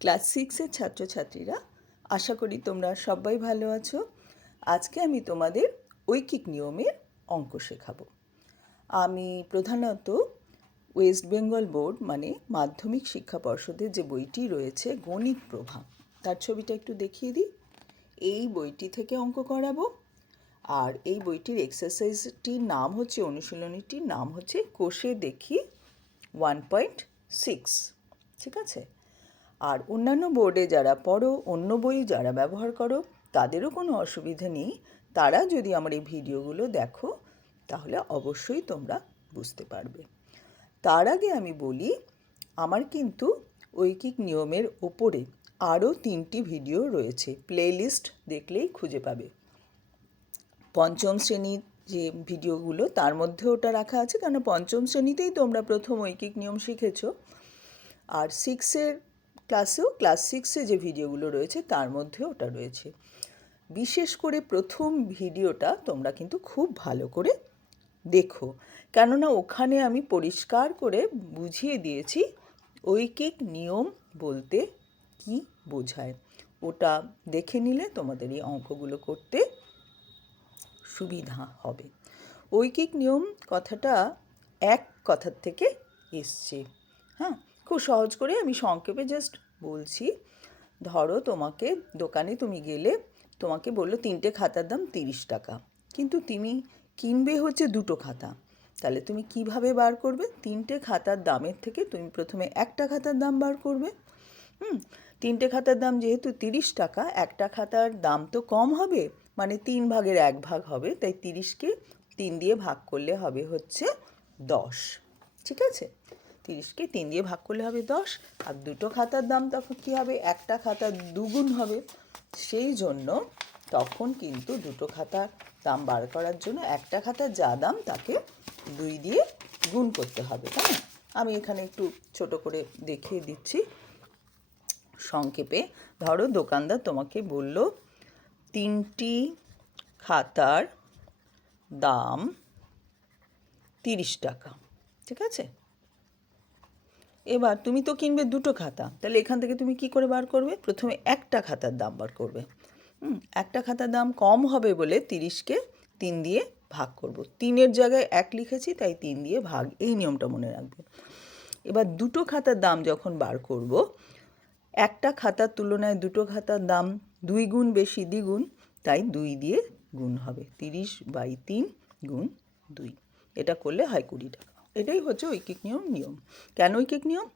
Class সিক্সের ছাত্রছাত্রীরা, আশা করি তোমরা সবাই ভালো আছো। আজকে আমি তোমাদের ঐকিক নিয়মের অঙ্ক শেখাবো। আমি প্রধানত ওয়েস্ট বেঙ্গল বোর্ড মানে মাধ্যমিক শিক্ষা পর্ষদের যে বইটি রয়েছে, গণিত প্রভা, তার ছবিটা একটু দেখিয়ে দিই। এই বইটি থেকে অঙ্ক করাবো। আর এই বইটির এক্সারসাইজটির নাম হচ্ছে, অনুশীলনীটির নাম হচ্ছে, কোষে দেখি ওয়ান পয়েন্ট সিক্স ঠিক আছে? আর অন্যান্য বোর্ডে যারা পড়ো, অন্য বই যারা ব্যবহার করো, তাদেরও কোনো অসুবিধা নেই। তারা যদি আমার এই ভিডিওগুলো দেখো, তাহলে অবশ্যই তোমরা বুঝতে পারবে। তার আগে আমি বলি, আমার কিন্তু ঐকিক নিয়মের ওপরে আরও তিনটি ভিডিও রয়েছে। প্লেলিস্ট দেখলেই খুঁজে পাবে। পঞ্চম শ্রেণির যে ভিডিওগুলো, তার মধ্যে ওটা রাখা আছে কারণ পঞ্চম শ্রেণীতেই তোমরা প্রথম ঐকিক নিয়ম শিখেছ। আর সিক্সের ক্লাসেও ক্লাস সিক্সে যে ভিডিওগুলো রয়েছে, তার মধ্যে ওটা রয়েছে। বিশেষ করে প্রথম ভিডিওটা তোমরা কিন্তু খুব ভালো করে দেখো। কেননা ওখানে আমি পরিষ্কার করে বুঝিয়ে দিয়েছি, ঐকিক নিয়ম বলতে কি বোঝায়। ওটা দেখে নিলে তোমাদের এই অঙ্কগুলো করতে সুবিধা হবে। ঐকিক নিয়ম কথাটা এক কথার থেকে এসছে। হ্যাঁ খুব সহজ করে আমি সংক্ষেপে জাস্ট বলছি। ধরো তোমাকে দোকানে তুমি গেলে তোমাকে বলল তিনটে খাতার দাম তিরিশ টাকা। কিন্তু তুমি কিনবে হচ্ছে দুটো খাতা। তাহলে তুমি কীভাবে বার করবে? তিনটে খাতার দামের থেকে তুমি প্রথমে একটা খাতার দাম বার করবে। হুম? তিনটে খাতার দাম যেহেতু তিরিশ টাকা, একটা খাতার দাম তো কম হবে মানে তিন ভাগের এক ভাগ হবে, তাই তিরিশকে তিন দিয়ে ভাগ করলে হবে হচ্ছে দশ। ঠিক আছে? তিরিশকে তিন দিয়ে ভাগ করলে হবে দশ, আর দুটো খাতার দাম তখন কী হবে? একটা খাতা দুগুণ হবে। সেই জন্য তখন কিন্তু দুটো খাতার দাম বার করার জন্য একটা খাতার যা দাম তাকে দুই দিয়ে গুণ করতে হবে, তাই না? আমি এখানে একটু ছোট করে দেখিয়ে দিচ্ছি। সংক্ষেপে ধরো দোকানদার তোমাকে বলল, তিনটি খাতার দাম তিরিশ টাকা, ঠিক আছে? এবার তুমি তো কিনবে দুটো খাতা। তাহলে এখান থেকে তুমি কি করে বার করবে? প্রথমে একটা খাতার দাম বার করবে। একটা খাতার দাম কম হবে বলে তিরিশকে তিন দিয়ে ভাগ করব। তিনের জায়গায় এক লিখেছি, তাই তিন দিয়ে ভাগ। এই নিয়মটা মনে রাখবে। এবার দুটো খাতার দাম যখন বার করব, একটা খাতার তুলনায় দুটো খাতার দাম দুই গুণ বেশি দ্বিগুণ, তাই দুই দিয়ে গুণ হবে। তিরিশ বাই তিন গুণ দুই। এটা করলে হয় কুড়ি টাকা। এটাই হচ্ছে ঐকিক নিয়ম নিয়ম। কেন ঐকিক নিয়ম?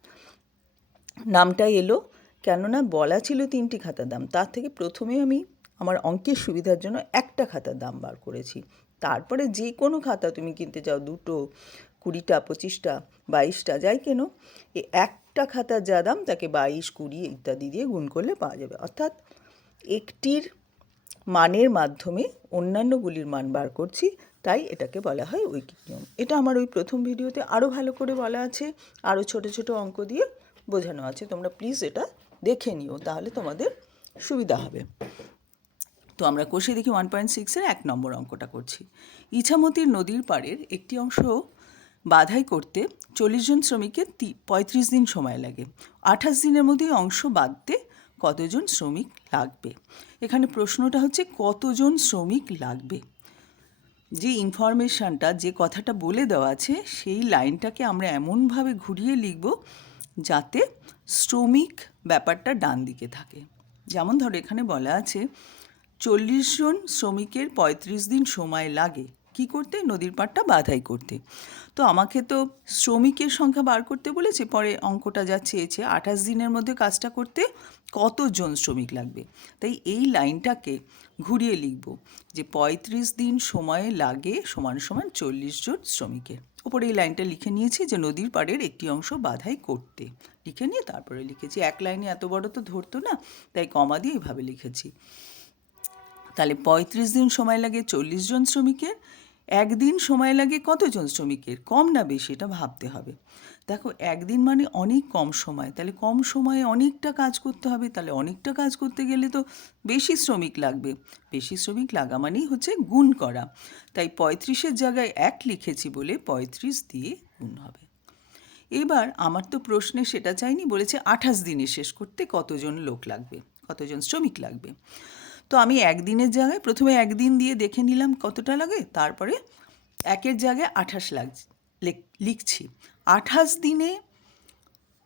নামটা এলো, কেননা বলা ছিল তিনটি খাতার দাম। তার থেকে প্রথমে আমি আমার অঙ্কের সুবিধার জন্য একটা খাতার দাম বার করেছি। তারপরে যে কোনো খাতা তুমি কিনতে চাও, দুটো, কুড়িটা, পঁচিশটা, বাইশটা, যাই কেন, এ একটা খাতার যা দাম তাকে বাইশ, কুড়ি ইত্যাদি দিয়ে গুণ করলে পাওয়া যাবে। অর্থাৎ একটির মানের মাধ্যমে অন্যান্যগুলির মান বার করছি তাই এটাকে বলা হয় ঐকিক নিয়ম। এটা আমার ওই প্রথম ভিডিওতে আরও ভালো করে বলা আছে আরও ছোট ছোট অঙ্ক দিয়ে বোঝানো আছে। তোমরা প্লিজ এটা দেখে নিও, তাহলে তোমাদের সুবিধা হবে। তো আমরা কষে দেখি ওয়ান পয়েন্ট সিক্সের এক নম্বর অঙ্কটা করছি। ইছামতির নদীর পাড়ের একটি অংশ বাধাই করতে চল্লিশ জন শ্রমিকের পঁয়ত্রিশ দিন সময় লাগে। আঠাশ দিনের মধ্যে অংশ বাঁধতে কতজন শ্রমিক লাগবে? এখানে প্রশ্নটা হচ্ছে কতজন শ্রমিক লাগবে? যে ইনফরমেশানটা যে কথাটা বলে দেওয়া আছে, সেই লাইনটাকে আমরা এমনভাবে ঘুরিয়ে লিখব যাতে শ্রমিক ব্যাপারটা ডান দিকে থাকে। যেমন ধরো এখানে বলা আছে, চল্লিশ জন শ্রমিকের পঁয়ত্রিশ দিন সময় লাগে। কি করতে, নদীর পাড়টা বাধাই করতে। তো আমাকে তো শ্রমিকের সংখ্যা বার করতে বলেছে, পরে অঙ্কটা যা চেয়েছে, আঠাশ দিনের মধ্যে কাজটা করতে কতজন শ্রমিক লাগবে? তাই এই লাইনটাকে ঘুরিয়ে লিখব যে পঁয়ত্রিশ দিন সময় লাগে সমান সমান চল্লিশ জন শ্রমিকের। ওপরে এই লাইনটা লিখে নিয়েছি যে নদীর পাড়ের একটি অংশ বাধাই করতে। লিখে নিয়ে তারপরে লিখেছি, এক লাইনে এত বড় তো ধরতো না, তাই কমা দিয়ে এইভাবে লিখেছি। তাহলে পঁয়ত্রিশ দিন সময় লাগে চল্লিশ জন শ্রমিকের একদিন সময় লাগে কতজন শ্রমিকের? কম না বেশি, এটা ভাবতে হবে। দেখো, একদিন মানে অনেক কম সময়। তাহলে কম সময়ে অনেকটা কাজ করতে হবে, তাহলে অনেকটা কাজ করতে গেলে তো বেশি শ্রমিক লাগবে। বেশি শ্রমিক লাগা মানেই হচ্ছে গুণ করা। তাই পঁয়ত্রিশের জায়গায় এক লিখেছি বলে পঁয়ত্রিশ দিয়ে গুণ হবে। এবার আমার তো প্রশ্নে সেটা চাইনি, বলেছে আঠাশ দিনে শেষ করতে কতজন লোক লাগবে? কতজন শ্রমিক লাগবে? তো আমি একদিনের জায়গায় প্রথমে একদিন দিয়ে দেখে নিলাম কতটা লাগে, তারপরে একের জায়গায় আঠাশ লাগ, লেখ- লিখছি। আঠাশ দিনে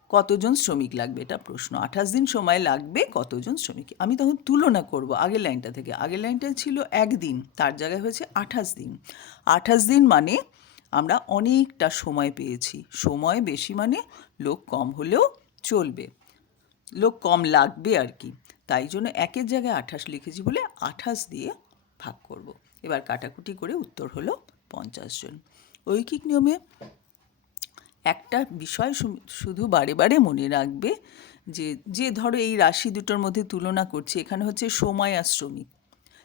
কতজন শ্রমিক লাগবে এটা প্রশ্ন। আঠাশ দিন সময় লাগবে কতজন শ্রমিক? আমি তখন তুলনা করব আগের লাইনটা থেকে। আগের লাইনটা ছিল একদিন, তার জায়গায় হয়েছে আঠাশ দিন। আঠাশ দিন মানে আমরা অনেকটা সময় পেয়েছি। সময় বেশি মানে লোক কম হলেও চলবে। লোক কম লাগবে আর কি। তাই জন্য একের জায়গায় আঠাশ লিখেছি বলে আঠাশ দিয়ে ভাগ করব। এবার কাটাকুটি করে উত্তর হলো পঞ্চাশ জন। ঐকিক নিয়মে একটা বিষয় শুধু বারে বারে মনে রাখবে যে যে ধরো এই রাশি দুটোর মধ্যে তুলনা করছি, এখানে হচ্ছে সময় আর শ্রমিক।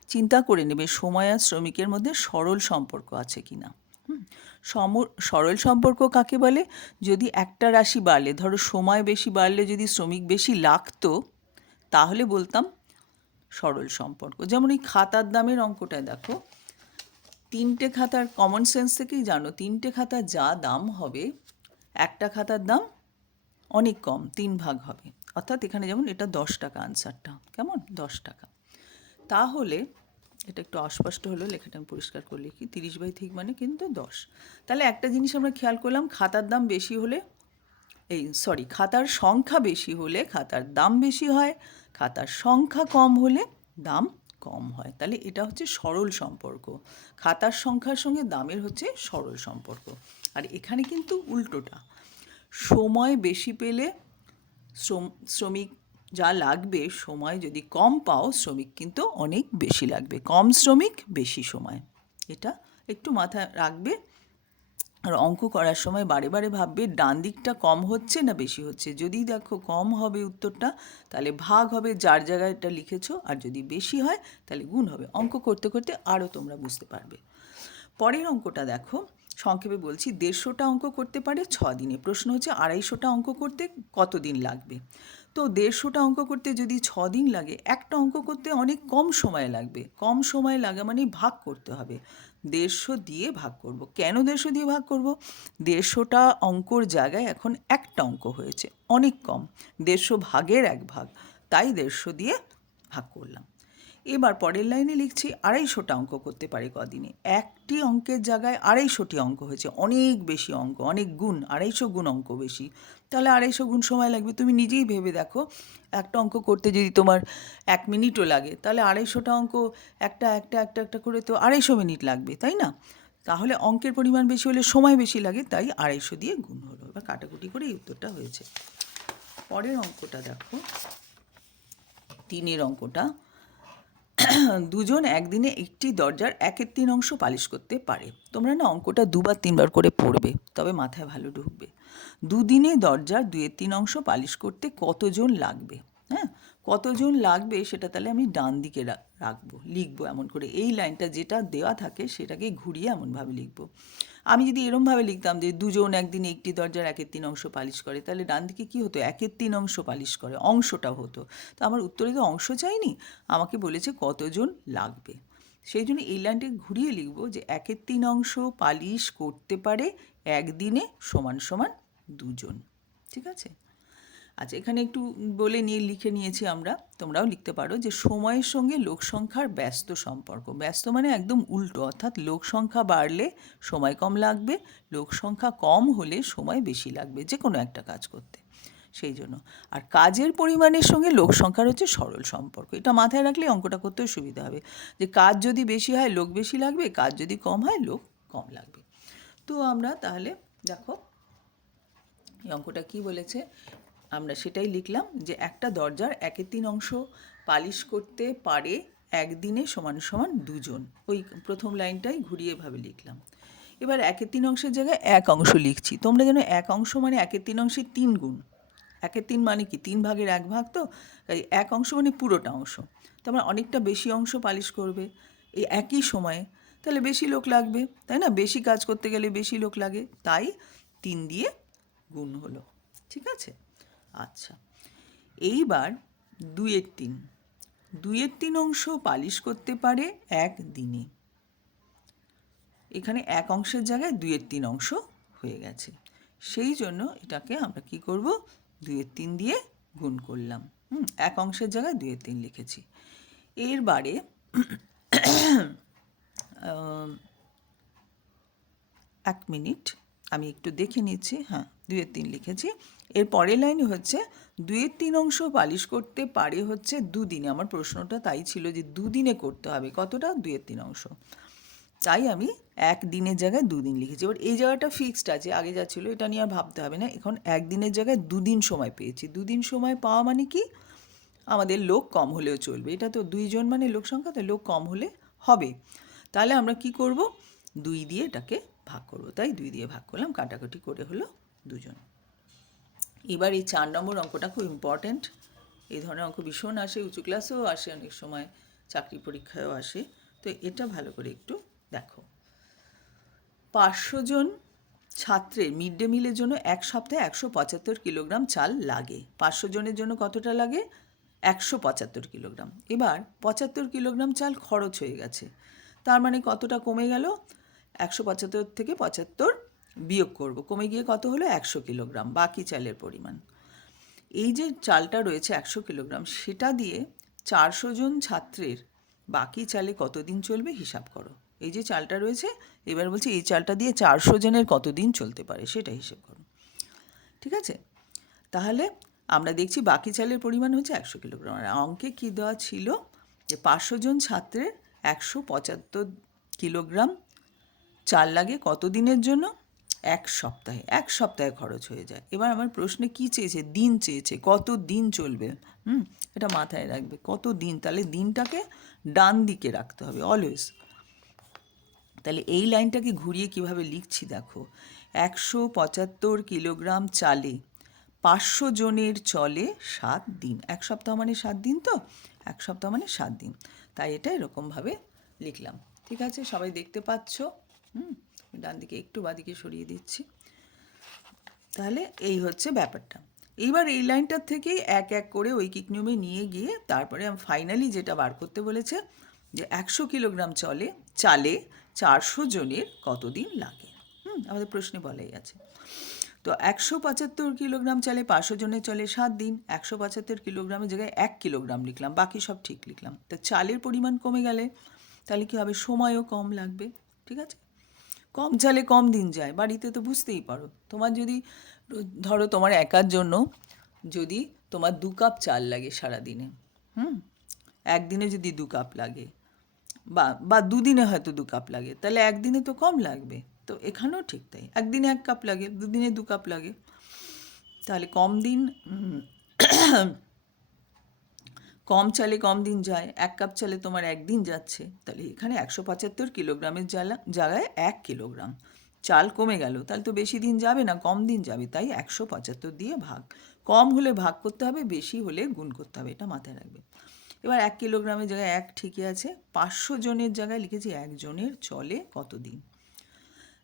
চিন্তা করে নেবে সময় আর শ্রমিকের মধ্যে সরল সম্পর্ক আছে কি না সম- সরল সম্পর্ক কাকে বলে? যদি একটা রাশি বাড়লে, ধরো সময় বেশি বাড়লে যদি শ্রমিক বেশি লাগতো তাহলে বলতাম সরল সম্পর্ক। যেমন এই খাতার দামের অঙ্কটায় দেখো, তিনটে খাতার কমন সেন্স থেকেই জানো, তিনটে খাতার যা দাম হবে, একটা খাতার দাম অনেক কম, তিন ভাগ হবে। অর্থাৎ এখানে যেমন এটা দশ টাকা আনসারটা কেমন? দশ টাকা। তাহলে এটা একটু অস্পষ্ট হলো, লেখাটা আমি পরিষ্কার করে লিখি, তিরিশ বাই ঠিক মানে কিন্তু দশ। তাহলে একটা জিনিস আমরা খেয়াল করলাম, খাতার দাম বেশি হলে এই সরি খাতার সংখ্যা বেশি হলে খাতার দাম বেশি হয়, খাতার সংখ্যা কম হলে দাম কম হয়। তাহলে এটা হচ্ছে সরল সম্পর্ক। খাতার সংখ্যার সঙ্গে দামের হচ্ছে সরল সম্পর্ক। আর এখানে কিন্তু উল্টোটা। সময় বেশি পেলে শ্রম, শ্রমিক যা লাগবে, সময় যদি কম পাও, শ্রমিক কিন্তু অনেক বেশি লাগবে। কম শ্রমিক, বেশি সময়। এটা একটু মাথায় রাখবে। আর অঙ্ক করার সময় বারে বারে ভাববে, ডান দিকটা কম হচ্ছে না বেশি হচ্ছে? যদি দেখো কম হবে উত্তরটা, তাহলে ভাগ হবে যার জায়গায় এটা লিখেছো, আর যদি বেশি হয়, তাহলে গুণ হবে। অঙ্ক করতে করতে আরও তোমরা বুঝতে পারবে। পরের অঙ্কটা দেখো। সংক্ষেপে বলছি, দেড়শোটা অঙ্ক করতে পারে, ছ দিনে। প্রশ্ন হচ্ছে, আড়াইশোটা অঙ্ক করতে কত দিন লাগবে? তো দেড়শোটা অঙ্ক করতে যদি ছ দিন লাগে, একটা অঙ্ক করতে অনেক কম সময় লাগবে। কম সময় লাগে মানে ভাগ করতে হবে। দেড়শো দিয়ে ভাগ করব। কেন দেড়শো দিয়ে ভাগ করব? দেড়শোটা অঙ্কর জায়গায় এখন একটা অঙ্ক হয়েছে, অনেক কম, দেড়শো ভাগের এক ভাগ, তাই দেড়শো দিয়ে ভাগ করলাম। এবার পরের লাইনে লিখছি, আড়াইশোটা অঙ্ক করতে পারে কদিনে। একটি অঙ্কের জায়গায় আড়াইশোটি অঙ্ক হয়েছে, অনেক বেশি অঙ্ক, অনেক গুণ, আড়াইশো গুণ অঙ্ক বেশি। তাহলে আড়াইশো গুণ সময় লাগবে। তুমি নিজেই ভেবে দেখো, একটা অঙ্ক করতে যদি তোমার এক মিনিটও লাগে, তাহলে আড়াইশোটা অঙ্ক একটা একটা একটা একটা করে তো আড়াইশো মিনিট লাগবে, তাই না? তাহলে অঙ্কের পরিমাণ বেশি হলে সময় বেশি লাগে, তাই আড়াইশো দিয়ে গুণ হলো। এবার কাটাকুটি করে উত্তরটা হয়েছে। পরের অঙ্কটা দেখো। তিনের অঙ্কটা। দুজন একদিনে একটি দরজার একের তিন অংশ পালিশ করতে পারে। তোমরা না অঙ্কটা দুবার তিনবার করে পড়বে, তবে মাথায় ভালো ঢুকবে। দুদিনে দরজার দুয়ের তিন অংশ পালিশ করতে কতজন লাগবে? হ্যাঁ কতজন লাগবে সেটা তাহলে আমি ডান দিকে রাখব, লিখব এমন করে। এই লাইনটা যেটা দেওয়া থাকে সেটাকে ঘুরিয়ে এমনভাবে লিখব। আমি যদি এরমভাবে লিখতাম যে দুজন একদিন একটি দরজার একের তিন অংশ পালিশ করে, তাহলে ডান দিকে কী হতো? একের তিন অংশ পালিশ করে অংশটা হতো। তো আমার উত্তরে তো অংশ চাইনি আমাকে বলেছে কতজন লাগবে। সেই জন্য এই লাইনটি ঘুরিয়ে লিখব যে একের তিন অংশ পালিশ করতে পারে একদিনে সমান সমান দুজন। ঠিক আছে? আচ্ছা এখানে একটু বলে নিয়ে লিখে নিয়েছি আমরা। তোমরাও লিখতে পারো যে সময়ের সঙ্গে লোক সংখ্যার ব্যস্ত সম্পর্ক। ব্যস্ত মানে একদম উল্টো, অর্থাৎ লোক সংখ্যা বাড়লে সময় কম লাগবে লোক সংখ্যা কম হলে সময় বেশি লাগবে যে কোনো একটা কাজ করতে। সেই জন্য। আর কাজের পরিমাণের সঙ্গে লোক সংখ্যার হচ্ছে সরল সম্পর্ক। এটা মাথায় রাখলে অঙ্কটা করতেও সুবিধা হবে। যে কাজ যদি বেশি হয়, লোক বেশি লাগবে, কাজ যদি কম হয়, লোক কম লাগবে। তো আমরা তাহলে, দেখো, এই অঙ্কটা কী বলেছে? আমরা সেটাই লিখলাম যে একটা দরজার একের তিন অংশ পালিশ করতে পারে একদিনে সমান সমান দুজন। ওই প্রথম লাইনটাই ঘুরিয়ে ভাবে লিখলাম। এবার একের তিন অংশের জায়গায় এক অংশ লিখছি। তোমরা যেন এক অংশ মানে একের তিন অংশের তিন গুণ। একের তিন মানে কি? তিন ভাগের এক ভাগ তো? তাই এক অংশ মানে পুরোটা অংশ। তোমরা অনেকটা বেশি অংশ পালিশ করবে এই একই সময়ে। তাহলে বেশি লোক লাগবে, তাই না? বেশি কাজ করতে গেলে বেশি লোক লাগে। তাই তিন দিয়ে গুণ হলো। ঠিক আছে? আচ্ছা। এইবার দুইয়ের তিন। দুইয়ের তিন অংশ পালিশ করতে পারে এক দিনে। এখানে এক অংশের জায়গায় দুইয়ের তিন অংশ হয়ে গেছে। সেই জন্য এটাকে আমরা কি করব? দুইয়ের তিন দিয়ে গুণ করলাম। হুম, এক অংশের জায়গায় দুইয়ের তিন লিখেছি। এর বারে এক মিনিট। আমি একটু দেখে নিচ্ছি। হ্যাঁ দুইয়ের তিন লিখেছি। এর পরের লাইনে হচ্ছে, দুইয়ের তিন অংশ পালিশ করতে পারে হচ্ছে দুদিনে। আমার প্রশ্নটা তাই ছিল যে দুদিনে করতে হবে। কতটা? দুইয়ের তিন অংশ। তাই আমি এক দিনের জায়গায় দুদিন লিখেছি। এবার এই জায়গাটা ফিক্সড আছে, আগে যা ছিল এটা নিয়ে আর ভাবতে হবে না। এখন একদিনের জায়গায় দুদিন সময় পেয়েছি। দুদিন সময় পাওয়া মানে কি? আমাদের লোক কম হলেও চলবে। এটা তো দুইজন মানে লোক সংখ্যা তো লোক কম হলে হবে। তাহলে আমরা কি করব? দুই দিয়ে এটাকে ভাগ করব। তাই দুই দিয়ে ভাগ করলাম। কাটাকুটি করে হলো দুজন। এবার এই চার নম্বর অঙ্কটা খুব ইম্পর্ট্যান্ট এই ধরনের অঙ্ক ভীষণ আসে, উঁচু ক্লাসেও আসে, অনেক সময় চাকরি পরীক্ষায়ও আসে। তো এটা ভালো করে একটু দেখো। পাঁচশো জন ছাত্রের মিড ডে মিলের জন্য এক সপ্তাহে একশো পঁচাত্তর কিলোগ্রাম চাল লাগে। পাঁচশো জনের জন্য কতটা লাগে? একশো পঁচাত্তর কিলোগ্রাম। এবার পঁচাত্তর কিলোগ্রাম চাল খরচ হয়ে গেছে। তার মানে কতটা কমে গেল? একশো পঁচাত্তর থেকে পঁচাত্তর বিয়োগ করব। কমে গিয়ে কত হলো? একশো কিলোগ্রাম। বাকি চালের পরিমাণ। এই যে চালটা রয়েছে একশো কিলোগ্রাম, সেটা দিয়ে চারশো জন ছাত্রের বাকি চালে কতদিন চলবে হিসাব করো। এই যে চালটা রয়েছে, এবার বলছি এই চালটা দিয়ে চারশো জনের কতদিন চলতে পারে সেটা হিসেব করো। ঠিক আছে? তাহলে আমরা দেখছি বাকি চালের পরিমাণ হচ্ছে একশো কিলোগ্রাম। আর অঙ্কে কী দেওয়া ছিল? যে পাঁচশো জন ছাত্রের একশো পঁচাত্তর কিলোগ্রাম চাল লাগে কত দিনের জন্য? এক সপ্তাহে এক সপ্তাহে খরচ হয়ে যায়। এবার আমার প্রশ্নে কি চেয়েছে? দিন চেয়েছে। কত দিন চলবে? হুম, এটা মাথায় রাখবে। কত দিন? তাহলে দিনটাকে ডান দিকে রাখতে হবে অলওয়েজ তাহলে এই লাইনটাকে ঘুরিয়ে কীভাবে লিখছি দেখো? একশো পঁচাত্তর কিলোগ্রাম চালে পাঁচশো জনের চলে সাত দিন। এক সপ্তাহ মানে সাত দিন তো? এক সপ্তাহ মানে সাত দিন। তাই এটা এরকমভাবে লিখলাম। ঠিক আছে? সবাই দেখতে পাচ্ছ? হুম। ডান দিকে একটু বাদিকে সরিয়ে দিচ্ছি। তাহলে এই হচ্ছে ব্যাপারটা। এইবার এই লাইনটার থেকেই এক এক করে ঐকিক নিয়মে নিয়ে গিয়ে তারপরে ফাইনালি যেটা বার করতে বলেছে, যে একশো কিলোগ্রাম চলে, চালে চারশো জনের কতদিন লাগে? হুম, আমাদের প্রশ্নে বলাই আছে। তো একশো পঁচাত্তর কিলোগ্রাম চালে পাঁচশো জনের চলে সাত দিন, একশো পঁচাত্তর কিলোগ্রামের জায়গায় এক কিলোগ্রাম লিখলাম, বাকি সব ঠিক লিখলাম। তো চালের পরিমাণ কমে গেলে তাহলে কী হবে? সময়ও কম লাগবে, ঠিক আছে? কম চালে কম দিন যায়, বাড়িতে তো বুঝতেই পারো। তোমার যদি, ধরো তোমার একার জন্য যদি তোমার দু কাপ চাল লাগে সারা দিনে হুম? একদিনে যদি দু কাপ লাগে, বা বা দুদিনে হয়তো দু কাপ লাগে, তাহলে একদিনে তো কম লাগবে। তো এখানেও ঠিক তাই, একদিনে এক কাপ লাগে, দুদিনে দু কাপ লাগে। তাহলে কম দিন কম চালে কম দিন যায়, এক কাপ চালে তোমার একদিন যাচ্ছে। তাহলে এখানে একশো পঁচাত্তর কিলোগ্রামের জ্বালা, জায়গায় এক কিলোগ্রাম। চাল কমে গেল, তাহলে তো বেশি দিন যাবে না, কম দিন যাবে, তাই একশো পঁচাত্তর দিয়ে ভাগ। কম হলে ভাগ করতে হবে, বেশি হলে গুণ করতে হবে, এটা মাথায় রাখবে। এবার এক কিলোগ্রামের জায়গায় এক ঠিকই আছে, পাঁচশো জনের জায়গায় লিখেছি একজনের চলে কতদিন?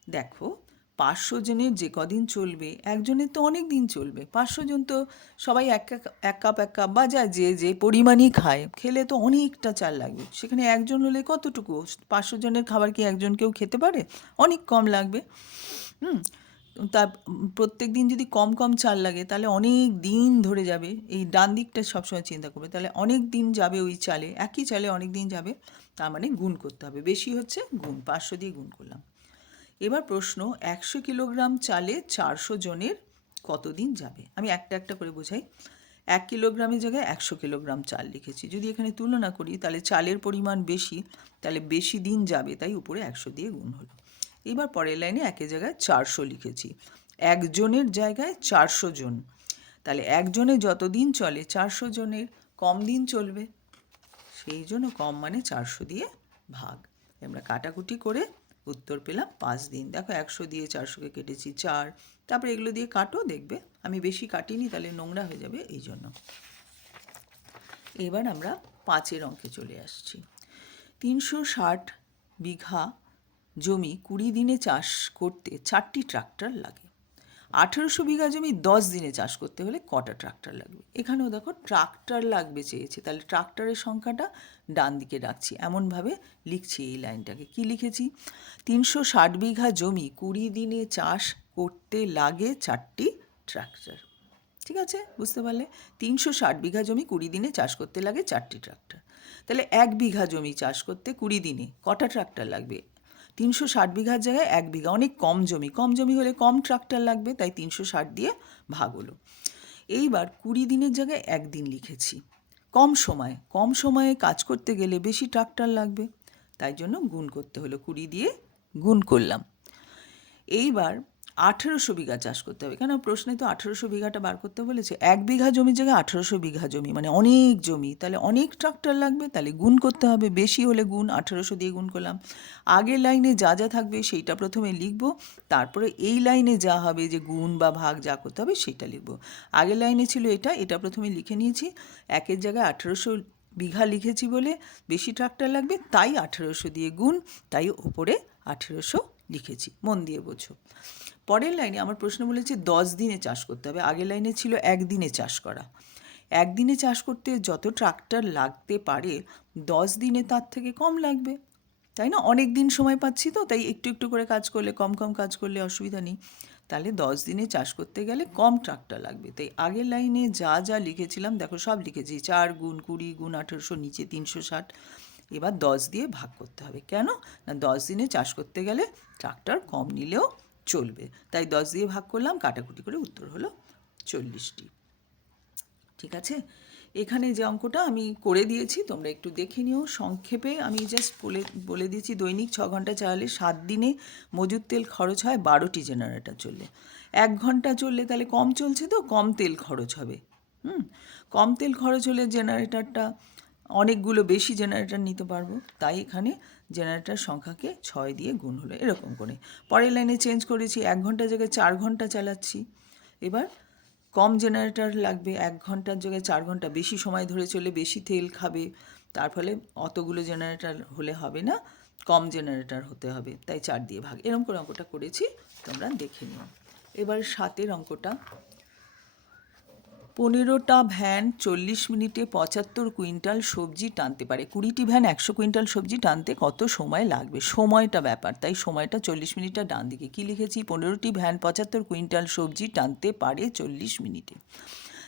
দেখো পাঁচশো জনের যে কদিন চলবে, একজনের তো অনেক দিন চলবে। পাঁচশো জন তো সবাই এক এক কাপ এক কাপ বা যা যে যে পরিমাণই খায়, খেলে তো অনেকটা চাল লাগবে। সেখানে একজন হলে কতটুকু? পাঁচশো জনের খাবার কি একজন কেউ খেতে পারে? অনেক কম লাগবে। হুম তা প্রত্যেক দিন যদি কম কম চাল লাগে, তাহলে অনেক দিন ধরে যাবে। এই ডান দিকটা সবসময় চিন্তা করবে। তাহলে অনেক দিন যাবে ওই চালে, একই চালে অনেক দিন যাবে, তার মানে গুণ করতে হবে। বেশি হচ্ছে গুণ, পাঁচশো দিয়ে গুণ করলাম। এবার প্রশ্ন, একশো কিলোগ্রাম চালে চারশো জনের কতদিন যাবে? আমি একটা একটা করে বোঝাই। এক কিলোগ্রামের জায়গায় একশো কিলোগ্রাম চাল লিখেছি। যদি এখানে তুলনা করি, তাহলে চালের পরিমাণ বেশি, তাহলে বেশি দিন যাবে, তাই উপরে একশো দিয়ে গুণ হলো। এবার পরের লাইনে একের জায়গায় চারশো লিখেছি। একজনের জায়গায় চারশো জন। তাহলে একজনে যত দিন চলে, চারশো জনের কম দিন চলবে। সেই জন্য কম মানে চারশো দিয়ে ভাগ। আমরা কাটাকুটি করে উত্তর পেলাম, পাঁচ দিন। দেখো একশো দিয়ে চারশোকে কেটেছি চার। তারপরে এগুলো দিয়ে কাটো, দেখবে। আমি বেশি কাটিনি, তাহলে নোংরা হয়ে যাবে এই জন্য। এবার আমরা পাঁচের অঙ্কে চলে আসছি। তিনশো ষাট বিঘা জমি কুড়ি দিনে চাষ করতে চারটি ট্রাক্টর লাগে। আঠেরোশো বিঘা জমি দশ দিনে চাষ করতে হলে কটা ট্রাক্টর লাগবে? এখানেও দেখো ট্রাক্টর লাগবে চেয়েছে। তাহলে ট্রাক্টরের সংখ্যাটা ডান দিকে রাখছি। এমনভাবে লিখছি এই লাইনটাকে। কি লিখেছি? তিনশো ষাট বিঘা জমি কুড়ি দিনে চাষ করতে লাগে চারটি ট্রাক্টর। ঠিক আছে? বুঝতে পারলে? তিনশো ষাট বিঘা জমি কুড়ি দিনে চাষ করতে লাগে চারটি ট্রাক্টর। তাহলে এক বিঘা জমি চাষ করতে কুড়ি দিনে কটা ট্রাক্টর লাগবে? তিনশো ষাট বিঘার জায়গায় এক বিঘা। অনেক কম জমি। কম জমি হলে কম ট্রাক্টর লাগবে, তাই তিনশো ষাট দিয়ে ভাগ হলো। এইবার কুড়ি দিনের জায়গায় একদিন লিখেছি। কম সময়, কম সময়ে কাজ করতে গেলে বেশি ট্রাক্টর লাগবে, তাই জন্য গুণ করতে হলো। কুড়ি দিয়ে গুণ করলাম। এইবার আঠেরোশো বিঘা চাষ করতে হবে। কেন? প্রশ্নে তো আঠেরোশো বিঘাটা বার করতে বলেছে। এক বিঘা জমির জায়গায় আঠেরোশো বিঘা জমি মানে অনেক জমি। তাহলে অনেক ট্রাক্টর লাগবে, তাহলে গুণ করতে হবে। বেশি হলে গুণ, আঠেরোশো দিয়ে গুণ করলাম। আগের লাইনে যা যা থাকবে সেইটা প্রথমে লিখব। তারপরে এই লাইনে যা হবে যে গুণ বা ভাগ যা করতে হবে সেটা লিখব। আগের লাইনে ছিল এটা এটা প্রথমে লিখে নিয়েছি। একের জায়গায় আঠেরোশো বিঘা লিখেছি বলে বেশি ট্রাক্টর লাগবে, তাই আঠেরোশো দিয়ে গুণ, তাই ওপরে আঠেরোশো লিখেছি। মন দিয়ে বোঝো। পরের লাইনে আমার প্রশ্ন বলেছে দশ দিনে চাষ করতে হবে। আগের লাইনে ছিল একদিনে চাষ করা। একদিনে চাষ করতে যত ট্রাক্টর লাগতে পারে, দশ দিনে তার থেকে কম লাগবে। তাই না? অনেক দিন সময় পাচ্ছি তো, তাই একটু একটু করে কাজ করলে, কম কম কাজ করলে অসুবিধা নেই। তাহলে দশ দিনে চাষ করতে গেলে কম ট্রাক্টর লাগবে। তাই আগের লাইনে যা যা লিখেছিলাম, দেখো সব লিখেছি। চার গুণ কুড়ি গুণ আঠেরোশো, নিচে তিনশো ষাট। এবার দশ দিয়ে ভাগ করতে হবে। কেন? না দশ দিনে চাষ করতে গেলে ট্রাক্টর কম নিলেও চলবে। তাই দশ দিয়ে ভাগ করলাম, কাটাকুটি করে উত্তর হলো চল্লিশটি। ঠিক আছে? এখানে যে অঙ্কটা আমি করে দিয়েছি, তোমরা একটু দেখে নিও। সংক্ষেপে আমি জাস্ট বলে বলে দিয়েছি, দৈনিক ছ ঘণ্টা চালালে সাত দিনে মজুদ তেল খরচ হয় বারোটি জেনারেটর চললে। এক ঘণ্টা চললে তাহলে কম চলছে তো? কম তেল খরচ হবে। হুম? কম তেল খরচ হলে জেনারেটরটা অনেকগুলো বেশি জেনারেটর নিতে পারব। তাই এখানে জেনারেটর সংখ্যাকে ছয় দিয়ে গুণ হলো, এরকম করে। পরের লাইনে চেঞ্জ করেছি, এক ঘণ্টা জায়গায় চার ঘণ্টা চালাচ্ছি। এবার কম জেনারেটর লাগবে, এক ঘণ্টার জায়গায় চার ঘণ্টা বেশি সময় ধরে চলে, বেশি তেল খাবে। তার ফলে অতগুলো জেনারেটর হলে হবে না, কম জেনারেটর হতে হবে, তাই চার দিয়ে ভাগ। এরকম করে অঙ্কটা করেছি, তোমরা দেখে নিও। এবার সাতের অঙ্কটা পনেরোটা ভ্যান চল্লিশ মিনিটে পঁচাত্তর কুইন্টাল সবজি টানতে পারে। কুড়িটি ভ্যান একশো কুইন্টাল সবজি টানতে কত সময় লাগবে? সময়টা ব্যাপার, তাই সময়টা চল্লিশ মিনিটটা ডান দিকে। কী লিখেছি? পনেরোটি ভ্যান পঁচাত্তর কুইন্টাল সবজি টানতে পারে চল্লিশ মিনিটে।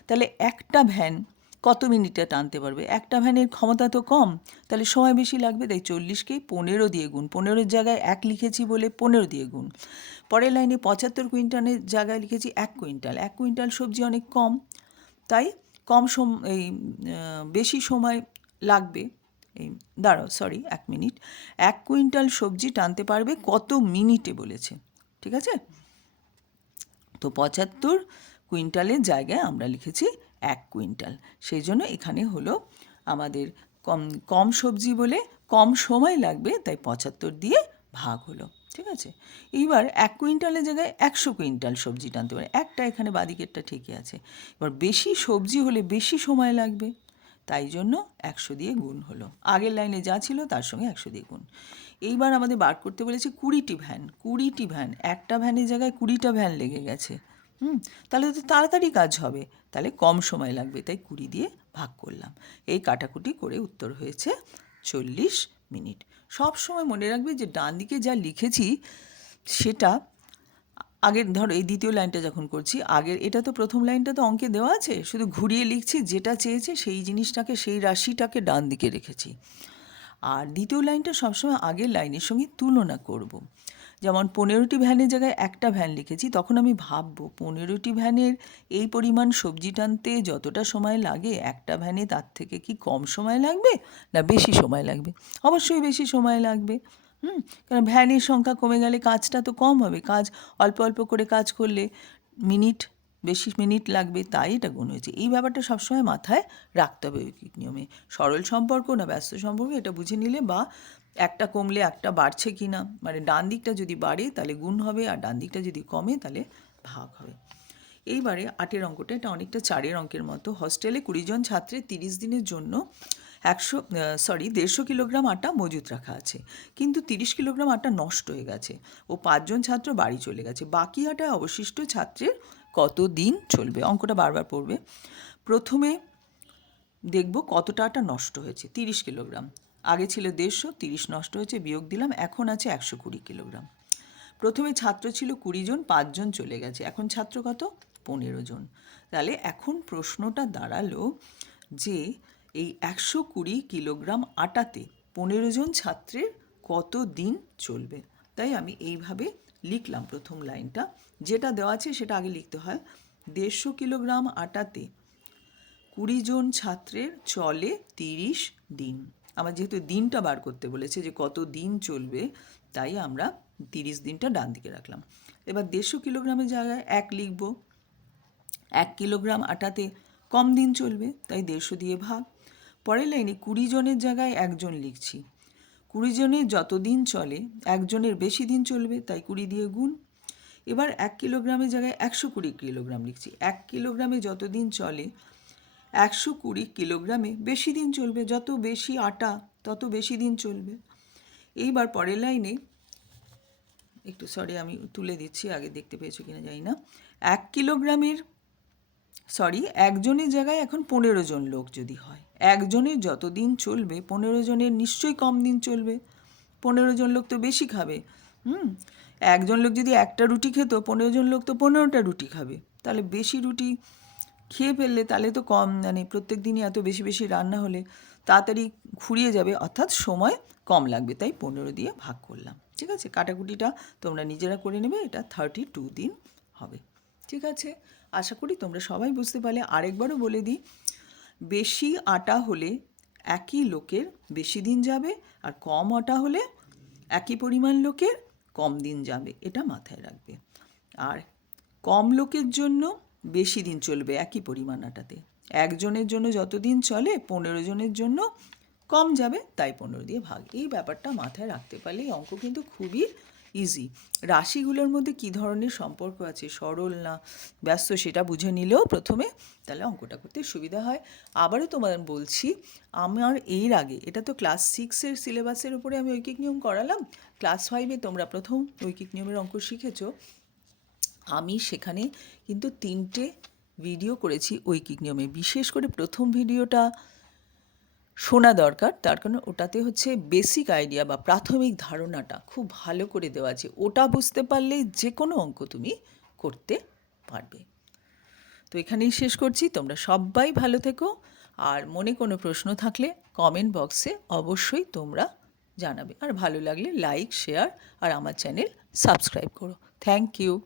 তাহলে একটা ভ্যান কত মিনিটে টানতে পারবে? একটা ভ্যানের ক্ষমতা তো কম, তাহলে সময় বেশি লাগবে? তাই চল্লিশকে পনেরো দিয়ে গুণ। পনেরোর জায়গায় এক লিখেছি বলে পনেরো দিয়ে গুণ। পরের লাইনে পঁচাত্তর কুইন্টালের জায়গায় লিখেছি এক কুইন্টাল। এক কুইন্টাল সবজি অনেক কম তাই কম সম, এই বেশি সময় লাগবে। এই, দাঁড়াও সরি এক মিনিট। এক কুইন্টাল সবজি টানতে পারবে কত মিনিটে বলেছে, ঠিক আছে? তো পঁচাত্তর কুইন্টালের জায়গায় আমরা লিখেছি এক কুইন্টাল। সেই জন্য এখানে হলো আমাদের কম কম সবজি বলে কম সময় লাগবে, তাই পঁচাত্তর দিয়ে ভাগ হলো। ঠিক আছে? এইবার এক কুইন্টালের জায়গায় একশো কুইন্টাল সবজি টানতে পারে। একটা এখানে বাদিকেরটা ঠিকই আছে। এবার বেশি সবজি হলে বেশি সময় লাগবে। তাই জন্য একশো দিয়ে গুণ হলো। আগের লাইনে যা ছিল তার সঙ্গে একশো দিয়ে গুণ। এইবার আমাদের বার করতে বলেছে কুড়িটি ভ্যান কুড়িটি ভ্যান। একটা ভ্যানের জায়গায় কুড়িটা ভ্যান লেগে গেছে। হুম? তাহলে তো তাড়াতাড়ি কাজ হবে। তাহলে কম সময় লাগবে। তাই কুড়ি দিয়ে ভাগ করলাম। এই কাটাকুটি করে উত্তর হয়েছে চল্লিশ মিনিট সব সময় মনে রাখবে যে ডান দিকে যা লিখেছি, সেটা আগের, ধরো এই দ্বিতীয় লাইনটা যখন করছি, আগের, এটা তো প্রথম লাইনটা তো অঙ্কে দেওয়া আছে, শুধু ঘুরিয়ে লিখছি যেটা চেয়েছে সেই জিনিসটাকে, সেই রাশিটাকে ডান দিকে রেখেছি আর দ্বিতীয় লাইনটা সবসময় আগের লাইনের সঙ্গে তুলনা করব। যেমন পনেরোটি ভ্যানের জায়গায় একটা ভ্যান লিখেছি, তখন আমি ভাববো পনেরোটি ভ্যানের এই পরিমাণ সবজি টানতে যতটা সময় লাগে, একটা ভ্যানে তার থেকে কি কম সময় লাগবে না বেশি সময় লাগবে? অবশ্যই বেশি সময় লাগবে। হুম, কারণ ভ্যানের সংখ্যা কমে গেলে কাজটা তো কম হবে, কাজ অল্প অল্প করে কাজ করলে মিনিট, বেশি মিনিট লাগবে, তাই এটা গুণ হয়েছে। এই ব্যাপারটা সবসময় মাথায় রাখতে হবে নিয়মে। সরল সম্পর্ক না ব্যস্ত সম্পর্ক, এটা বুঝে নিলে বা একটা কমলে একটা বাড়ছে কি না? মানে ডান দিকটা যদি বাড়ে, তাহলে গুণ হবে, আর ডান দিকটা যদি কমে, তাহলে ভাগ হবে। এইবারে আটের অঙ্কটা, এটা অনেকটা চারের অঙ্কের মতো। হস্টেলে কুড়িজন ছাত্রের তিরিশ দিনের জন্য একশো সরি দেড়শো কিলোগ্রাম আটা মজুত রাখা আছে। কিন্তু তিরিশ কিলোগ্রাম আটা নষ্ট হয়ে গেছে। ও পাঁচজন ছাত্র বাড়ি চলে গেছে। বাকি আটা অবশিষ্ট ছাত্রের কত দিন চলবে? অঙ্কটা বারবার পড়বে। প্রথমে দেখব কতটা আটা নষ্ট হয়েছে। তিরিশ কিলোগ্রাম। আগে ছিল দেড়শো, তিরিশ নষ্ট হয়েছে, বিয়োগ দিলাম, এখন আছে একশো কুড়ি কিলোগ্রাম। প্রথমে ছাত্র ছিল কুড়ি জন পাঁচজন চলে গেছে। এখন ছাত্র কত? পনেরো জন। তাহলে এখন প্রশ্নটা দাঁড়াল যে এই একশো কুড়ি কিলোগ্রাম আটাতে পনেরো জন ছাত্রের কত দিন চলবে? তাই আমি এইভাবে লিখলাম প্রথম লাইনটা। যেটা দেওয়া আছে সেটা আগে লিখতে হয়। দেড়শো কিলোগ্রাম আটাতে কুড়ি জন ছাত্রের চলে তিরিশ দিন। আমার যেহেতু দিনটা বার করতে বলেছে যে কত দিন চলবে, তাই আমরা তিরিশ দিনটা ডান দিকে রাখলাম। এবার দেড়শো কিলোগ্রামের জায়গায় এক লিখব। এক কিলোগ্রাম আটাতে কম দিন চলবে, তাই দেড়শো দিয়ে ভাগ। পরের লাইনে কুড়ি জনের জায়গায় একজন লিখছি। কুড়ি জনের যত দিন চলে, একজনের বেশি দিন চলবে, তাই কুড়ি দিয়ে গুণ। এবার এক কিলোগ্রামের জায়গায় একশো কুড়ি কিলোগ্রাম লিখছি। এক কিলোগ্রামে যত দিন চলে একশো কুড়ি কিলোগ্রামে বেশি দিন চলবে, যত বেশি আটা, তত বেশি দিন চলবে। এইবার পরের লাইনে, একটু সরি আমি তুলে দিচ্ছি, আগে দেখতে পেয়েছ কিনা জানি না। এক কিলোগ্রামের সরি একজনের জায়গায় এখন পনেরো জন লোক যদি হয়। একজনের যত দিন চলবে, পনেরো জনের নিশ্চয়ই কম দিন চলবে। পনেরো জন লোক তো বেশি খাবে, হুম? একজন লোক যদি একটা রুটি খেত, পনেরো জন লোক তো পনেরোটা রুটি খাবে। তাহলে বেশি রুটি খেয়ে ফেললে তাহলে তো কম মানে প্রত্যেক দিনই এত বেশি বেশি রান্না হলে তাড়াতাড়ি ফুরিয়ে যাবে, অর্থাৎ সময় কম লাগবে। তাই পনেরো দিয়ে ভাগ করলাম, ঠিক আছে? কাটাকুটিটা তোমরা নিজেরা করে নেবে, এটা থার্টি টু দিন হবে, ঠিক আছে? আশা করি তোমরা সবাই বুঝতে পারলে। আরেকবারও বলে দিই, বেশি আটা হলে একই লোকের বেশি দিন যাবে, আর কম আটা হলে একই পরিমাণ লোকের কম দিন যাবে, এটা মাথায় রাখবে। আর কম লোকের জন্য বেশি দিন চলবে একই পরিমাণ আটাতে। একজনের জন্য যতদিন চলে, পনেরো জনের জন্য কম যাবে, তাই পনেরো দিয়ে ভাগ। এই ব্যাপারটা মাথায় রাখতে পারলে এই অঙ্ক কিন্তু খুবই ইজি রাশিগুলোর মধ্যে কী ধরনের সম্পর্ক আছে? সরল না ব্যস্ত সেটা বুঝে নিলেও প্রথমে তাহলে অঙ্কটা করতে সুবিধা হয়। আবারও তোমাদের বলছি, আমার এর আগে, এটা তো ক্লাস সিক্সের সিলেবাসের উপরে আমি ঐকিক নিয়ম করালাম। ক্লাস ফাইভে তোমরা প্রথম ঐকিক নিয়মের অঙ্ক শিখেছো। আমি সেখানে কিন্তু তিনটে ভিডিও করেছি ঐকিক নিয়মে। বিশেষ করে প্রথম ভিডিওটা শোনা দরকার, তার কারণ ওটাতে হচ্ছে বেসিক আইডিয়া বা প্রাথমিক ধারণাটা খুব ভালো করে দেওয়া আছে। ওটা বুঝতে পারলেই যে কোনো অঙ্ক তুমি করতে পারবে। তো এখানেই শেষ করছি। তোমরা সবাই ভালো থেকো। আর মনে কোনো প্রশ্ন থাকলে কমেন্ট বক্সে অবশ্যই তোমরা জানাবে। আর ভালো লাগলে লাইক শেয়ার আর আমার চ্যানেল সাবস্ক্রাইব করো। Thank you